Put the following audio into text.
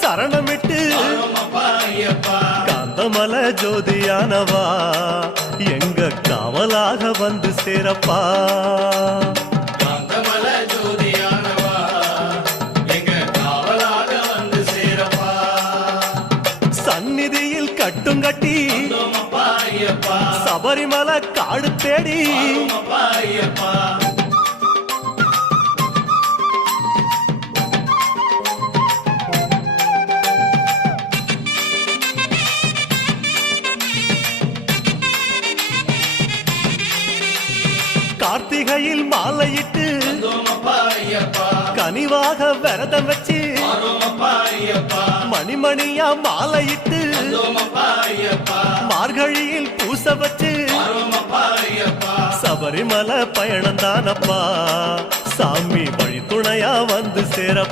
சரணமிட்டு காந்தமல ஜோதியானவா எங்க காவலாக வந்து சேரப்பா. சந்நிதியில் கட்டும் கட்டி சபரிமலை காடு தேடி கார்த்திகையில் மாலையிட்டு கனிவாக விரதம் வச்சு மணிமணியா மாலையிட்டு மார்கழியில் பூச வச்சு சபரிமலை பயணம் தானப்பா சாமி வழி துணையா வந்து சேரப்பா.